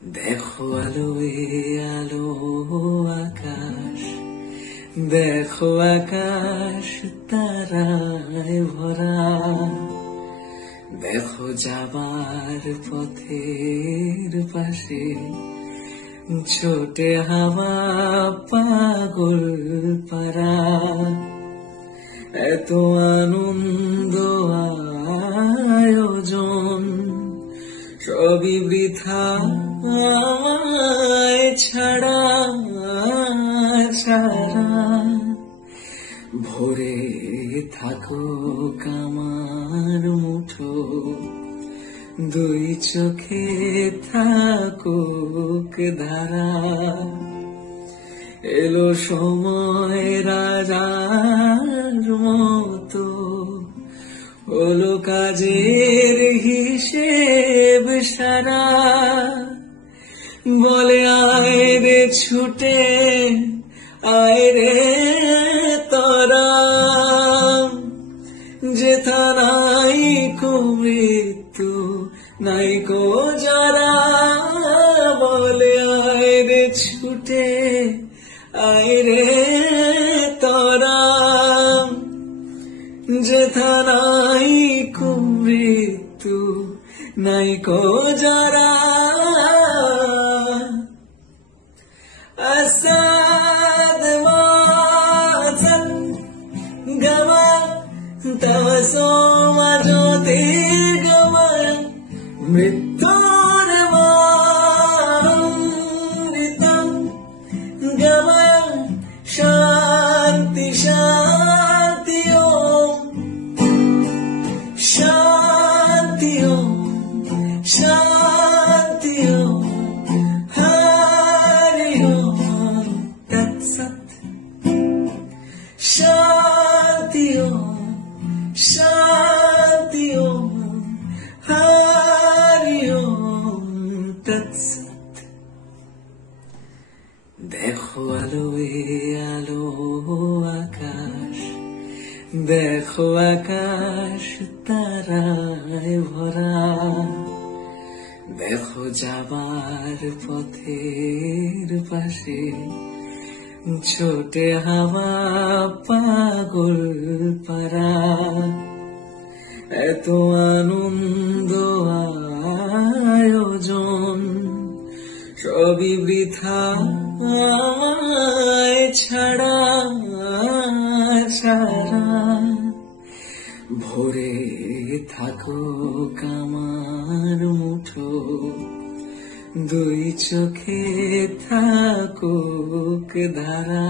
দেখো আলোয় আলো আকাশ, দেখো আকাশ তারায় ভরা, দেখো যাবার পথের পাশে ছোটে হাওয়া পাগল পারা। এত আনন্দ আয়োজন সবই বৃথা আমায় ছাড়া ছাড়া। ভরে থাকুক আমার মুঠো, দুই চোখে থাকুক ধারা। এলো সময় রাজার মতো, হলো কাজের হিসেব সারা। বলে আয় রে ছুটে আয় রে তোরা, যেথা নাই কো মৃত্যু নাই কো যারা। বলে আয় রে ছুটে আয় রে তোরা, যেথা নাই কো মৃত্যু নাই কো যারা। أسعد معزن جمع تبسم জ্যোতির্গময় মৃত্যুর মৃত্যুম গময় শান্তি শান্তি ওম শান্তি ওম শান্তি ওম। शांति ओम शांति ओम हरि ओम तत्सत। देखो आलोए आलो आकाश, देखो आकाश ताराय भरा, देखो যাবার পথের পাশে ছোটে হাওয়া পাগল পারা। এত আনন্দ আয়োজন সবই বৃথা আমায় ছাড়া ছাড়া। ভরে থাকুক আমার মুঠো, দুই চোখে থাকুক ধারা।